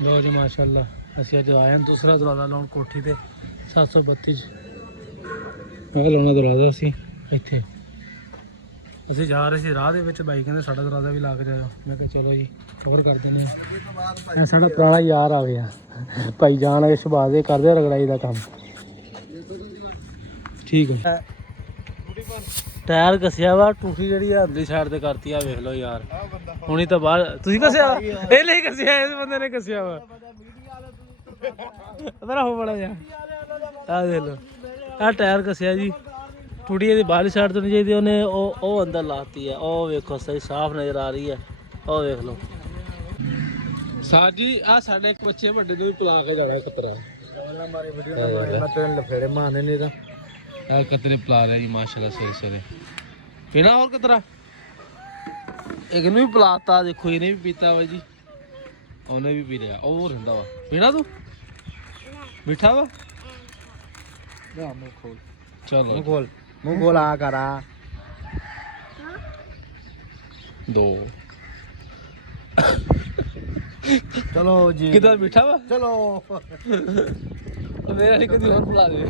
लो जी माशाअल्लाह ਅਸੀਂ ਅੱਜ ਆਏ ਹਾਂ ਦੂਸਰਾ ਦਰਵਾਜ਼ਾ ਲਾਉਣ ਕੋਠੀ ਤੇ 732 ਮੈਂ ਲਾਉਣਾ ਦਰਵਾਜ਼ਾ ਅਸੀਂ ਇੱਥੇ ਅਸੀਂ ਜਾ ਰਹੇ ਸੀ ਰਾਹ ਦੇ ਵਿੱਚ ਬਾਈ ਕਹਿੰਦੇ ਸਾਡਾ ਦਰਵਾਜ਼ਾ ਵੀ ਲਾ ਕੇ ਜਾਓ ਮੈਂ ਕਿਹਾ ਚਲੋ ਜੀ ਕਵਰ ਕਰ ਦਿੰਦੇ ਹਾਂ ਸਾਡਾ ਪੁਰਾਣਾ ਯਾਰ ਆ ਗਿਆ ਭਾਈ ਜਾਨ ਵਾਲੇ ਸੁਭਾਅ ਦੇ ਕਰਦੇ ਰਗੜਾਈ ਦਾ ਕੰਮ ਠੀਕ ਹੈ ਟਾਇਰ ਘਸਿਆ ਵਾ ਟੂਟੀ ਜਿਹੜੀ ਆ ਅੰਦਰਲੀ ਸਾਈਡ ਤੇ ਕਰਤੀ ਆ ਵੇਖ ਲਓ ਯਾਰ ਹੁਣੀ ਤਾਂ ਬਾਹਰ ਤੁਸੀਂ ਘਸਿਆ ਇਹ ਨਹੀਂ ਘਸਿਆ ਇਸ ਬੰਦੇ ਨੇ ਘਸਿਆ ਵਾ ਪਤਾ ਹੋ ਬੜਾ ਯਾਰ ਆ ਦੇਖ ਲਓ ਆ ਟਾਇਰ ਘਸਿਆ ਜੀ ਟੂਟੀ ਇਹਦੀ ਬਾਹਰਲੀ ਸਾਈਡ ਤੋਂ ਨਹੀਂ ਚਾਹੀਦੀ ਉਹਨੇ ਉਹ ਅੰਦਰ ਲਾਤੀ ਆ ਉਹ ਵੇਖੋ ਸਹੀ ਸਾਫ਼ ਨਜ਼ਰ ਆ ਰਹੀ ਹੈ ਉਹ ਵੇਖ ਲਓ ਸਾਜ ਜੀ ਆ ਸਾਡੇ ਇੱਕ ਬੱਚੇ ਵੱਡੇ ਨੂੰ ਵੀ ਪਿਲਾ ਕੇ ਜਾਣਾ ਕਤਰਾ ਮਾਰੇ ਵੀਡੀਓ ਮੈਂ ਲਫੇੜੇ ਮਾਰਨੇ ਨਹੀਂ ਤਾਂ ਆ ਕਤਰੇ ਪਿਲਾ ਰਿਹਾ ਜੀ ਮਾਸ਼ਾਅੱਲਾ ਸਵੇਰੇ ਸਵੇਰੇ ਪੀਣਾ ਹੋਰ ਕਤਰਾ ਇੱਕ ਨੂੰ ਵੀ ਪਿਲਾਤਾ ਦੇਖੋ ਇਹਨੇ ਵੀ ਪੀਤਾ ਵਾ ਜੀ ਉਹਨੇ ਵੀ ਪੀ ਲਿਆ ਉਹ ਰਹਿੰਦਾ ਵਾ ਪੀਣਾ ਤੂੰ ਮਿੱਠਾ ਵਾ ਮੂੰਹ ਖੋਲ ਚਲੋ ਮੂੰਹ ਖੋਲ ਆ ਕਰਾ ਦੋ ਚਲੋ ਜੀ ਕਿਦਾਂ ਮਿੱਠਾ ਵਾ ਚਲੋ ਮੇਰਾ ਨਹੀਂ ਕਦੀ ਹੋਰ ਪਿਲਾ ਦੇ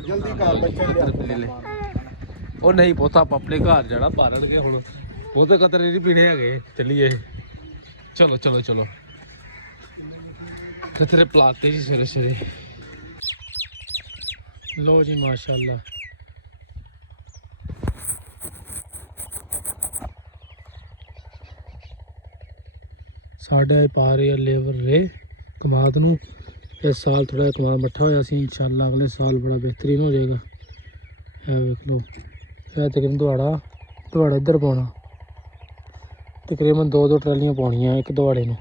ਜਲਦੀ ਘਰ ਬੱਚੇ ਲੈ ਉਹ ਨਹੀਂ ਪੋਤਾ ਆਪਣੇ ਘਰ ਜਾਣਾ ਪਾਲਣ ਕੇ ਹੁਣ ਉਹਦੇ ਕਤਰੇ ਨਹੀਂ ਪੀਣੇ ਹੈਗੇ ਚੱਲੀਏ ਚਲੋ ਚਲੋ ਚਲੋ ਕਤਰੇ ਪਲਾਤੇ ਜੀ ਸਵੇਰੇ ਸਵੇਰੇ ਲੋ ਜੀ ਮਾਸ਼ਾਅੱਲਾ ਸਾਡੇ ਪਾ ਰਹੇ ਲੇਬਰ ਰੇ ਕਮਾਦ ਨੂੰ ਇਸ ਸਾਲ ਥੋੜਾ ਕਮਾਦ ਮੱਠਾ ਹੋਇਆ ਸੀ ਇਨਸ਼ਾਅੱਲਾ ਅਗਲੇ ਸਾਲ ਬੜਾ ਬਿਹਤਰੀਨ ਹੋ ਜਾਏਗਾ ਇਹ ਵੇਖ ਲਓ ਇਹ ਤਕਰੀਬਨ ਦਵਾੜਾ ਇੱਧਰ ਪਾਉਣਾ ਤਕਰੀਬਨ 2 ਟਰਾਲੀਆਂ ਪਾਉਣੀਆਂ ਇੱਕ ਦਵਾੜੇ ਨੂੰ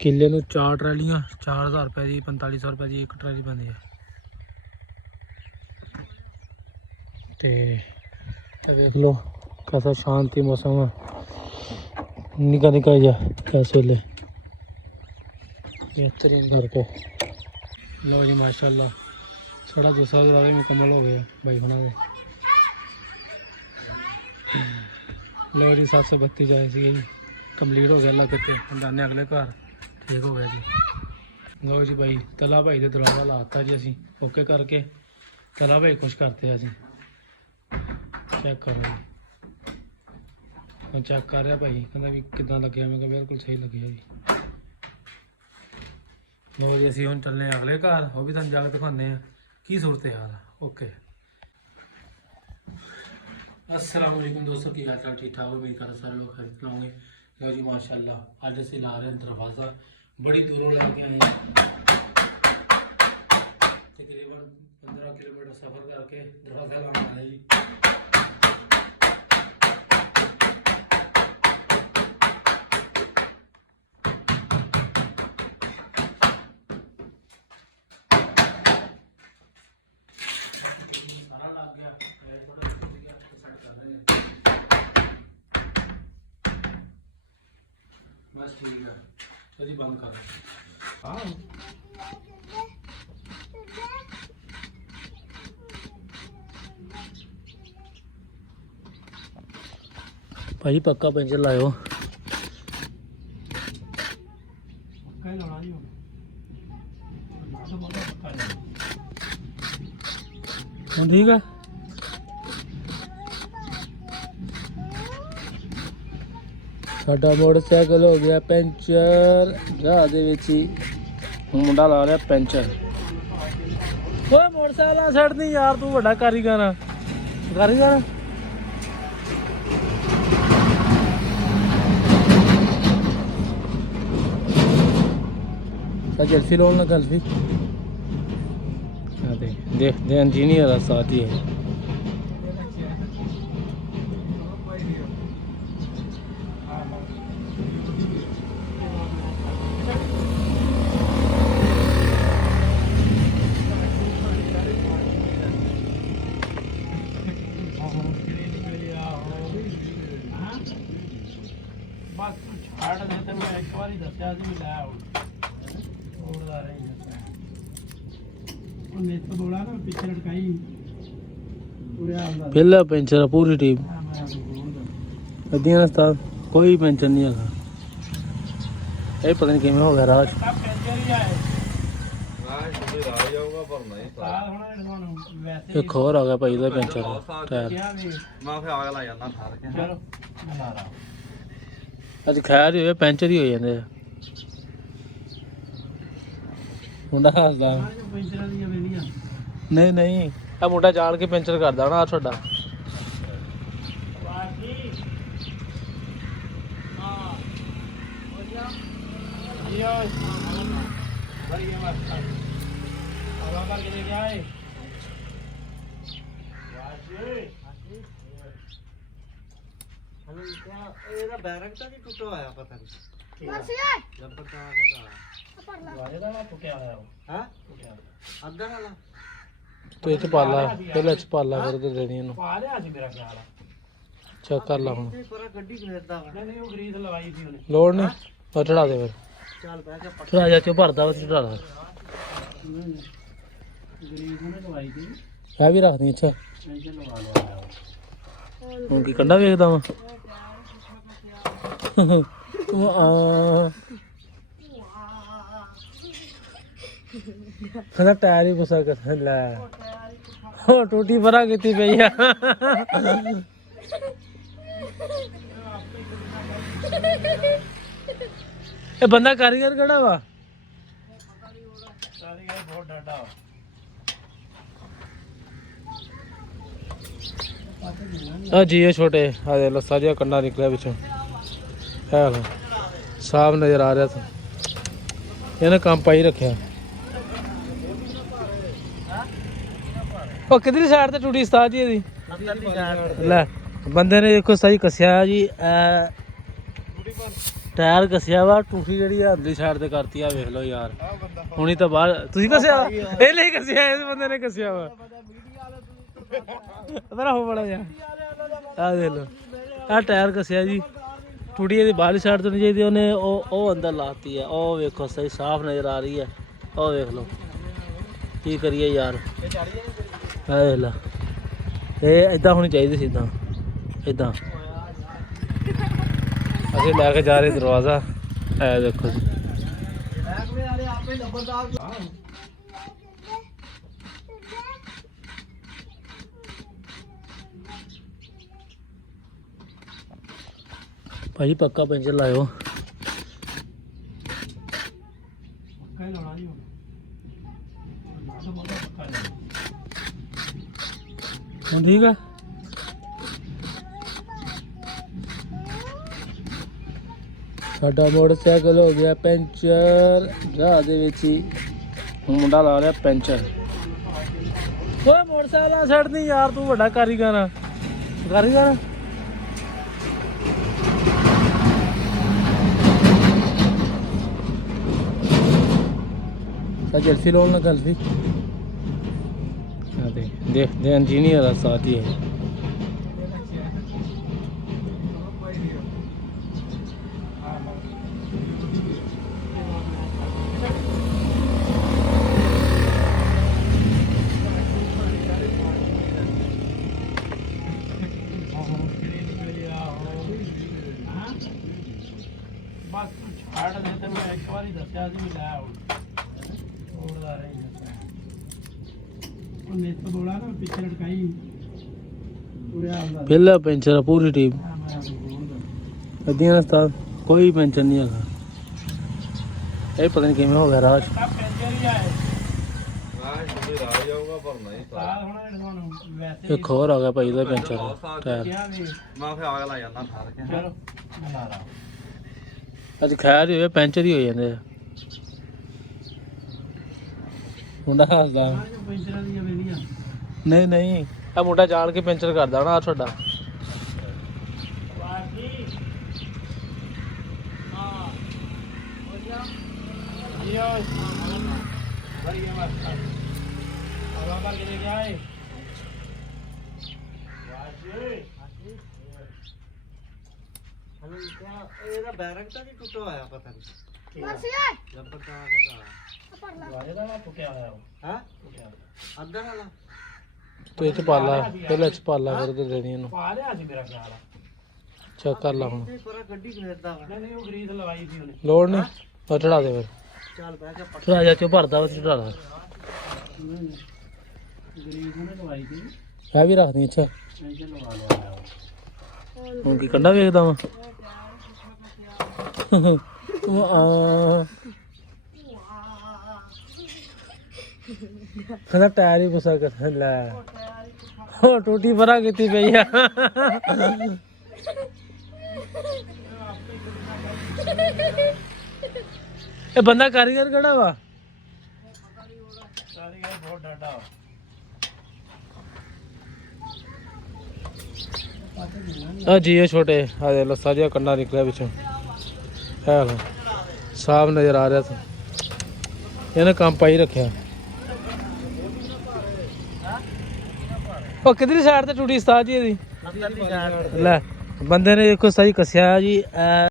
ਕਿੱਲੇ ਨੂੰ 4 ਟਰਾਲੀਆਂ 4000 ਰੁਪਏ ਦੀ 4500 ਰੁਪਏ ਦੀ ਇੱਕ ਟਰਾਲੀ ਪੈਂਦੀ ਹੈ ਤੇ ਇਹ ਵੇਖ ਲਓ कैसा शांति मौसम है निका निका जा कैसे ले बेहतरीन करके लो जी माशाल्लाह साढ़ा दूसरा दरवाजा मुकम्मल हो गया भाई होना दे लो जी 732 जाए सी कंप्लीट हो गया अल्लाह कहते अंदाने अगले घर ठीक हो गया जी लो जी भाई तला भाई का दरवाजा लाता जी असी ओके करके तला भाई खुश करते असी चेक करो चेक कर रहा भाई कहना भी कितना लगे मैं कहा बिल्कुल सही लगे जी लो जी असी हम चलने अगले घर वो भी तुम जाके दिखाने की सूरत हाल है ओके अस्सलाम वालेकुम दोस्तों की हाल चाल ठीक ठाक उम्मीद कर सारे लोग खरीद लाओगे लो जी माशाल्लाह अज असी ला रहे हैं दरवाज़ा बड़ी दूरों लेके आए तकरीबन 15 किलोमीटर सफ़र करके दरवाज़ा लाने आए जी बस ठीक है तो जी बंद कर हाँ भाई पक्का पेंचर लाओ ठीक है साडा मोटरसाइकिल हो गया पेंचर जहाज ही मुंडा ला रहा पेंचर ओए मोटरसाइकिल छड़ नहीं यार तू बड़ा कारीगर कारीगर जर्सी लोन ना गल्फी देख दे इंजीनियर साथ ही है पहला पेंचर पूरी टीम अद्धियां ਕੋਈ ਪੈਂਚਰ ਨਹੀਂ ਹੈਗਾ। ਇਹ ਪਤਾ ਨਹੀਂ ਕਿਵੇਂ ਹੋ ਗਿਆ ਰਾਜ। ਇੱਕ ਹੋਰ ਆ ਗਿਆ ਭਾਈ ਦਾ ਪੈਂਚਰ ਟਾਇਰ। ਅੱਜ ਖੈਰ ਹੀ ਹੋਏ ਪੈਂਚਰ ਹੀ ਹੋ ਜਾਂਦੇ ਆ। ਮੁੰਡਾ ਹੱਸਦਾ। ਨਹੀਂ ਨਹੀਂ ਇਹ ਮੁੰਡਾ ਜਾਣ ਕੇ ਪੈਂਚਰ ਕਰਦਾ ਨਾ ਤੁਹਾਡਾ। ਇਹਦਾ ਬੈਰਕ ਤਾਂ ਨਹੀਂ ਟੁੱਟਾ ਹੋਇਆ ਪਤਾ ਨਹੀਂ ਲੱਭਰ ਤਾਂ ਟੁੱਟਿਆ ਹੋਇਆ ਹਾਂ ਅੱਧਾ ਵਾਲਾ ਤੂੰ ਇਹ ਚ ਪਾ ਲਾ ਪਹਿਲਾਂ ਚ ਪਾ ਲਾ ਫਿਰ ਤੇ ਦੇਣੀ ਇਹਨੂੰ ਪਾ ਲਿਆ ਸੀ ਮੇਰਾ ਖਿਆਲ ਆ। ਚੈੱਕ ਕਰ ਲਾ ਹੁਣ। ਪਰ ਗੱਡੀ ਖੇਡਦਾ ਨਹੀਂ ਉਹ ਗਰੀਸ ਲਵਾਈ ਸੀ ਉਹਨੇ। ਲੋੜ ਨਹੀਂ ਉਹ ਚੜਾ ਦੇ ਫਿਰ। ਚੱਲ ਬਹਿ ਜਾ ਚੜਾ ਜਾ ਚੋ ਭਰਦਾ ਵਾ ਚੜਾ ਲਾ। ਗਰੀਸ ਉਹਨੇ ਲਵਾਈ ਸੀ ਇਹ ਵੀ ਰੱਖਦੀ ਅੱਛਾ। ਟੈਂਸ਼ਨ ਲਵਾ ਲਿਆ ਹੁਣ ਕੀ ਕੰਡਾ ਵੇਖਦਾ ਵਾ। ਕਹਿੰਦਾ ਟਾਇਰ ਹੀ ਗੁੱਸਾ ਕਰ ਲੈ। ਉਹ ਟੂਟੀ ਭਰਾ ਕੀਤੀ ਪਈ ਆ। ਇਹ ਬੰਦਾ ਕਾਰੀਗਰ ਕਿਹੜਾ ਵਾ? ਕਾਰੀਗਰ ਬਹੁਤ ਡਾਡਾ ਵਾ। ਆ ਜੀਓ ਛੋਟੇ ਆ ਦੇ ਲੋ ਸਾਰੀਆਂ ਕੰਡਾ ਨਿਕਲਿਆ ਵਿੱਚੋਂ। ਹੈ ਲੋ ਸਾਫ ਨਜ਼ਰ ਆ ਰਿਹਾ ਸੀ। ਇਹਨੇ ਕੰਮ ਪਾਈ ਰੱਖਿਆ। ਉਹ ਕਿਧਰੀ ਸਾਈਡ ਤੇ ਟੂਟੀ ਉਸਤਾਦ ਜੀ ਇਹਦੀ ਲੈ ਬੰਦੇ ਨੇ ਦੇਖੋ ਸਹੀ ਕੱਸਿਆ ਜੀ। ਟਾਇਰ ਕੱਸਿਆ ਵਾ ਟੂਟੀ ਜਿਹੜੀ ਆ ਅੰਦਰਲੀ ਸਾਈਡ ਤੇ ਕਰਤੀ ਆ। ਵੇਖ ਲਓ ਯਾਰ ਹੁਣੀ ਤਾਂ ਬਾਹਰ ਤੁਸੀਂ ਕੱਸਿਆ ਇਹ ਨਹੀਂ ਕੱਸਿਆ ਇਸ ਬੰਦੇ ਨੇ ਕੱਸਿਆ ਵਾ। ਪਤਾ ਹੋ ਬੜਾ ਜਿਹਾ ਆ ਦੇਖ ਲਓ ਆ ਟਾਇਰ ਕੱਸਿਆ ਜੀ। ਟੂਟੀ ਇਹਦੀ ਬਾਹਰਲੀ ਸਾਈਡ ਤੋਂ ਨਹੀਂ ਚਾਹੀਦੀ ਉਹਨੇ ਉਹ ਅੰਦਰ ਲਾਤੀ ਆ। ਉਹ ਵੇਖੋ ਸਹੀ ਸਾਫ ਨਜ਼ਰ ਆ ਰਹੀ ਹੈ। ਉਹ ਵੇਖ ਲਓ ਕੀ ਕਰੀਏ ਯਾਰ। ਆ ਦੇਖ ਲਾ ਇਹ ਏਦਾਂ ਹੋਣੀ ਚਾਹੀਦੀ ਸੀ। ਏਦਾਂ ਅਸੀਂ ਲੈ ਕੇ ਜਾ ਰਹੇ ਦਰਵਾਜ਼ਾ। ਇਹ ਦੇਖੋ ਜੀ ਭਾਈ ਪੱਕਾ ਪੈਂਚਰ ਲਾਇਓ। ਹੁਣ ਠੀਕ ਆ। ਸਾਡਾ ਮੋਟਰਸਾਈਕਲ ਹੋ ਗਿਆ ਪੈਂਚਰ ਰਾਹ ਦੇ ਵਿੱਚ ਹੀ। ਹੁਣ ਮੁੰਡਾ ਲਾ ਰਿਹਾ ਪੈਂਚਰ। ਓਏ ਮੋਟਰਸਾਈਕਲ ਛੱਡ ਨਹੀਂ ਯਾਰ ਤੂੰ ਵੱਡਾ ਕਾਰੀਗਰ ਆ। ਕਾਰੀਗਰ जर्सी लोन ना गल भी देख दे इंजीनियर साथ ही है। बस छाड़ देते मैं एक बार ही दसिया सी भी लै आउं ਪਹਿਲਾ ਪੈਂਚਰ ਪੂਰੀ ਟੀਮ ਅੱਧੀਆਂ ਉਸਤਾਦ ਕੋਈ ਪੈਂਚਰ ਨਹੀਂ ਹੈਗਾ। ਇਹ ਪਤਾ ਨਹੀਂ ਕਿਵੇਂ ਹੋ ਗਿਆ ਰਾਜ। ਇੱਕ ਹੋਰ ਆ ਗਿਆ ਭਾਈ ਦਾ ਪੈਂਚਰ ਟਾਇਰ। ਅੱਜ ਖੈਰ ਹੀ ਹੋਏ ਪੈਂਚਰ ਹੀ ਹੋ ਜਾਂਦੇ ਆ। ਮੁੰਡਾ ਹੱਸਦਾ। ਨਹੀਂ ਨਹੀਂ ਇਹ ਮੁੰਡਾ ਜਾਣ ਕੇ ਪੈਂਚਰ ਕਰਦਾ ਨਾ ਤੁਹਾਡਾ। ਇਹਦਾ ਬੈਰਕ ਤਾਂ ਨਹੀਂ ਟੁੱਟਾ ਹੋਇਆ ਪਤਾ ਨਹੀਂ ਲੱਭਰ ਤਾਂ ਟੁੱਟਿਆ ਹੋਇਆ ਹਾਂ ਅੱਧਾ ਵਾਲਾ ਤੂੰ ਇਹ ਚ ਪਾ ਲਾ ਪਹਿਲਾਂ ਚ ਪਾ ਲਾ ਫਿਰ ਤੇ ਦੇਣੀ ਇਹਨੂੰ ਪਾ ਲਿਆ ਸੀ ਮੇਰਾ ਖਿਆਲ ਆ। ਚੈੱਕ ਕਰ ਲਾ ਹੁਣ ਇਹ ਪਰਾ ਗੱਡੀ ਫੇਰਦਾ ਵਾ ਨਹੀਂ ਉਹ ਗਰੀਸ ਲਵਾਈ ਸੀ ਉਹਨੇ ਲੋੜ ਨਹੀਂ ਉਹ ਚੜਾ ਦੇ ਫਿਰ ਚੱਲ ਬਹਿ ਜਾ ਚੜਾ ਜਾ ਚੋ ਭਰਦਾ ਵਾ ਚੜਾ ਲਾ ਗਰੀਸ ਉਹਨੇ ਲਵਾਈ ਸੀ ਇਹ ਵੀ ਰੱਖਦੀ ਅੱਛਾ ਟੈਂਸ਼ਨ ਲਵਾ ਲਵਾ ਹੁਣ ਕੀ ਕੰਡਾ ਵੇਖਦਾ ਵਾ ਕਹਿੰਦਾ ਟਾਇਰ ਹੀ ਗੁੱਸਾ ਕਰ ਲੈ ਉਹ ਟੂਟੀ ਭਰਾ ਕੀਤੀ ਪਈ ਆ ਇਹ ਬੰਦਾ ਕਾਰੀਗਰ ਕਿਹੜਾ ਵਾ ਬਹੁਤ ਡਾਟਾ ਆ ਜੀ ਇਹ ਛੋਟੇ ਆ ਦੇ ਲੱਸਾ ਜਿਹਾ ਕੰਡਾ ਨਿਕਲਿਆ ਵਿੱਚੋਂ ਹੈ ਲੋ ਸਾਫ ਨਜ਼ਰ ਆ ਰਿਹਾ ਸੀ ਇਹਨੇ ਕੰਮ ਪਾਈ ਰੱਖਿਆ ਉਹ ਕਿਧਰੀ ਸਾਈਡ ਤੇ ਟੂਟੀ ਉਸਤਾਦ ਜੀ ਇਹਦੀ ਲੈ ਬੰਦੇ ਨੇ ਦੇਖੋ ਸਹੀ ਕੱਸਿਆ ਜੀ